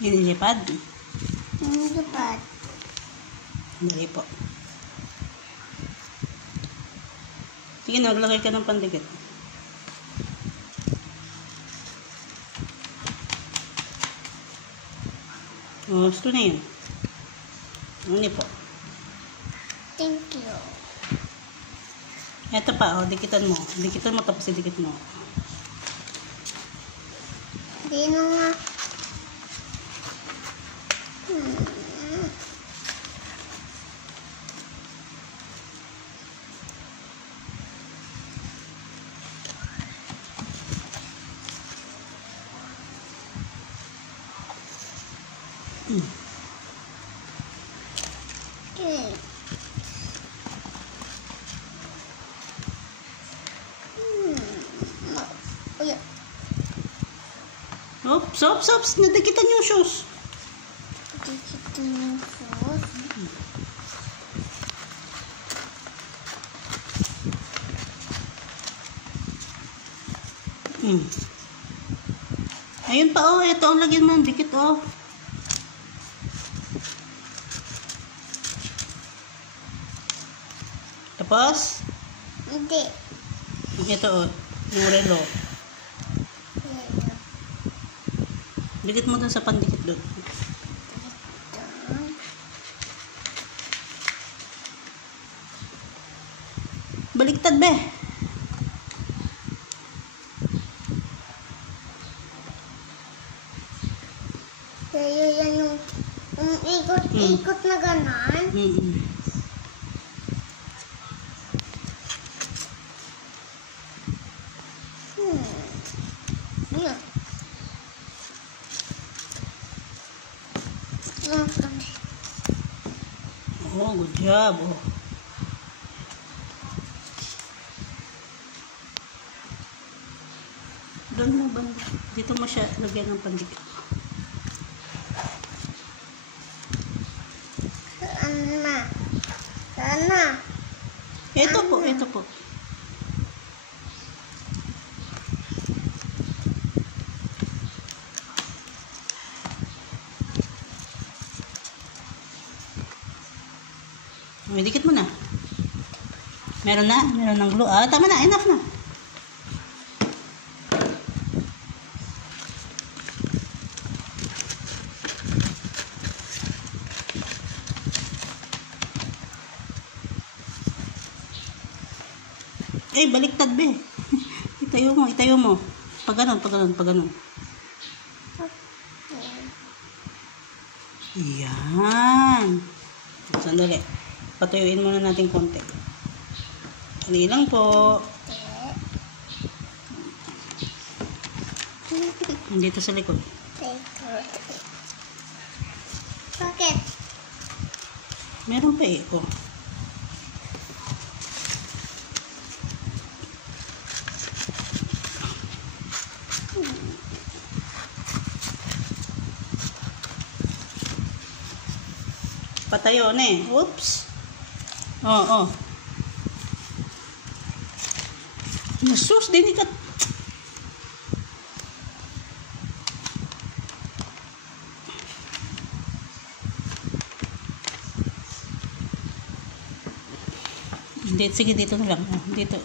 Nililipad? Nililipad. Dali po. Sige, naglagay ka ng pandikit. Oh, gusto na yun. Ano po? Thank you. Ito pa, oh, dikitan mo. Dikitan mo tapos idikit mo. Hindi na nga. Okay. Oops, oops, oops. Nadikitan yung shoes. Dikitan yung shoes. Ayun pa, oh. Ito ang lagyan mo ng dikit, oh. Tapos? Hindi. Ito, oh. Yung relo. Dikit mo dun sa pandikit dun. Baliktad, be. Kaya yan yung ikot-ikot na ganan. Oh, good job. Oh. Doon mo ba? Dito mo siya lagyan ng pandikit. Sana. Ito po, ito po. May dikit mo na. Meron na? Meron ng glue. Ah, tama na. Enough na. Eh, baliktad, be. Itayo mo, itayo mo. Pag ganun, pag ganun, pag ganun. Yan. Sandali. Patuyuin muna natin konti. Dali lang po. Dito sa likod. Bakit? Meron pa eh. Oh. Patayo na eh. Oops. Oh, oh. Nasus, din ikat. Sige, dito na lang. Oh, dito.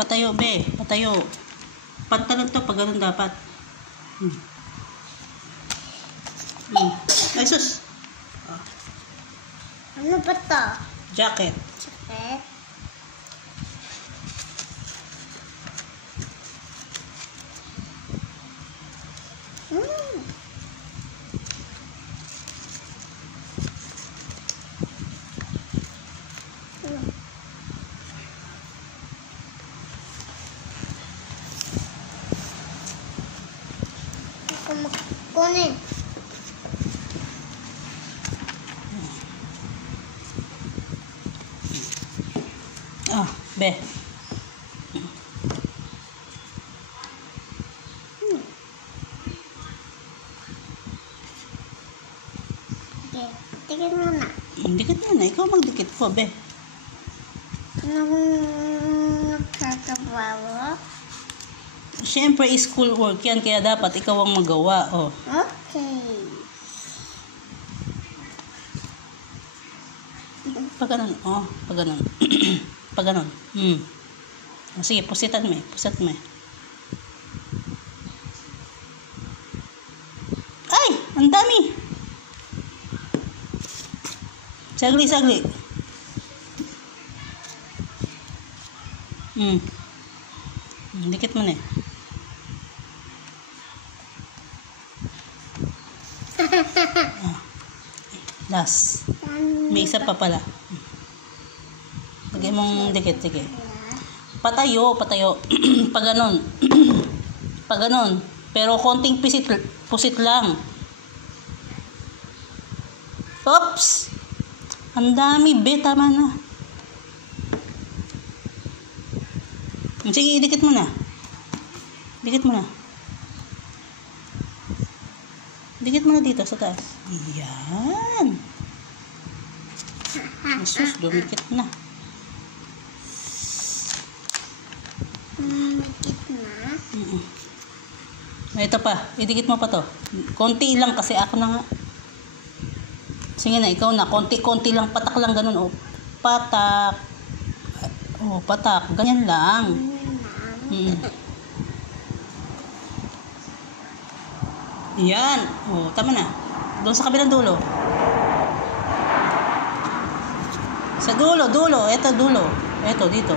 Patayo, be. Patayo. Pantalon to, pag ganun dapat. Ay, sus. Ano ba to? Jacket. Jacket? Kunin. Be. Okay. Tingin mo na. Dikit mo na. Ikaw magdikit po, be. Anong nagkakabawa? Siyempre, school work yan. Kaya dapat ikaw ang magawa. Oh. Okay. Pag ganun. Oh, pag ganun. Pag ganun. Oh, sige, pusitan mo eh. Pusit mo eh. Ay! Ang dami! Sagli, sagli. Dikit mo na eh. Last. May isa pa pala. Lagay mong dikit, sige. Patayo, patayo. Pag ganun. Pag ganun. Pero konting pusit lang. Oops! Ang dami, be. Tama na. Sige, idikit mo na. Dikit mo na. Dikit mo na dito sa taas. Yan. Jesus, dumikit na. Dumikit na? Ito pa. Idikit mo pa to. Konti lang kasi ako na nga. Sige na, ikaw na. Konti lang. Patak lang ganun. Oh. Patak. Oh, patak. Ganyan lang. Yan. Oh, tama na. Doon sa kabilang dulo. Sa dulo. Ito, dulo. Ito, dito.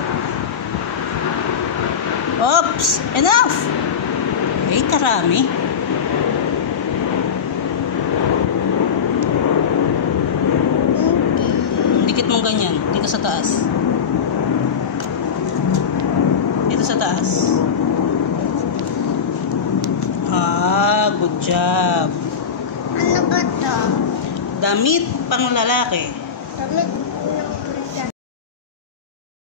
Oops! Enough! Eh, karami. Dikit mo ganyan. Dito sa taas. Dito sa taas. Ah, good job. Ano ba to? Damit pang lalaki. Damit